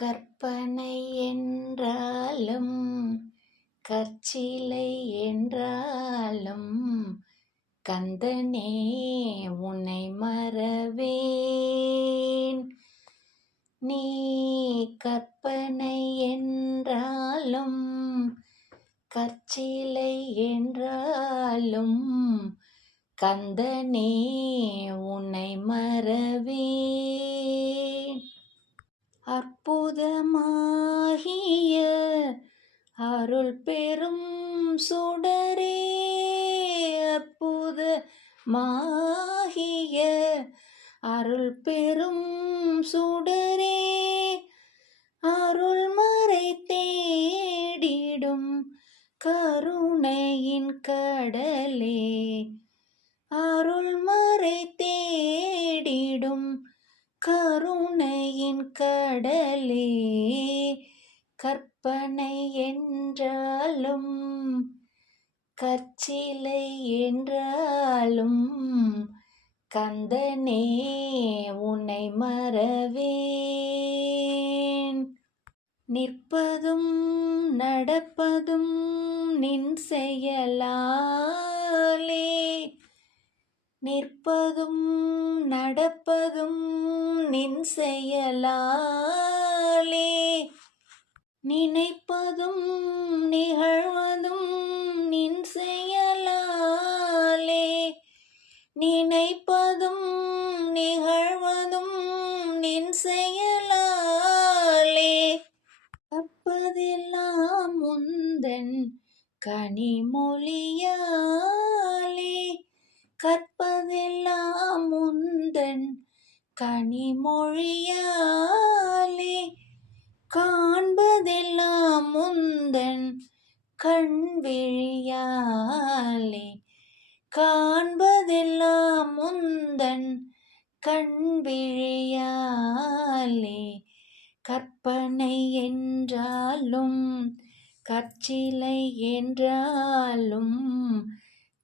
கற்பனை என்றாலும் கற்சிலை என்றாலும் கந்தனே உன்னை மறவேன். நீ கற்பனை என்றாலும் கற்சிலை என்றாலும் கந்தனே உன்னை மறவேன். அற்புதமாகிய அருள் பெரும் சுடரே, அற்புதமாகிய அருள் பெரும் சுடரே, அருள்மறை தேடிடும் கருணையின் கடலே, அருள்மறை தேடிடும் கருணையின் கடலே. கற்பனை என்றாலும் கற்சிலை என்றாலும் கந்தனே உன்னை மறவேன். நிற்பதும் நடப்பதும் நின் செயலாலே, நிற்பதும் நடப்பதும் நின் செயலாலே, நினைப்பதும் நிகழ்வதும் நின் செயலாலே, நினைப்பதும் நிகழ்வதும் நின் செயலாலே. கற்பதெல்லாம் உந்தன் கனிமொழியாலே, கற்பதெல்லாம் உந்தன் கனிமொழியாலே, காண்பதெல்லாம் உந்தன் கண்விழியாலே, காண்பதெல்லாம் உந்தன் கண்விழியாலே. கற்பனை என்றாலும் கற்சிலை என்றாலும்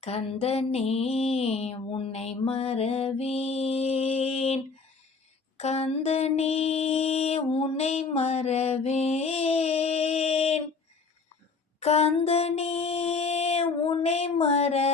கந்தனே உன்னை மறவேன். கந்தனே உன்னை மறவேன். கந்தனே உன்னை மறவேன்.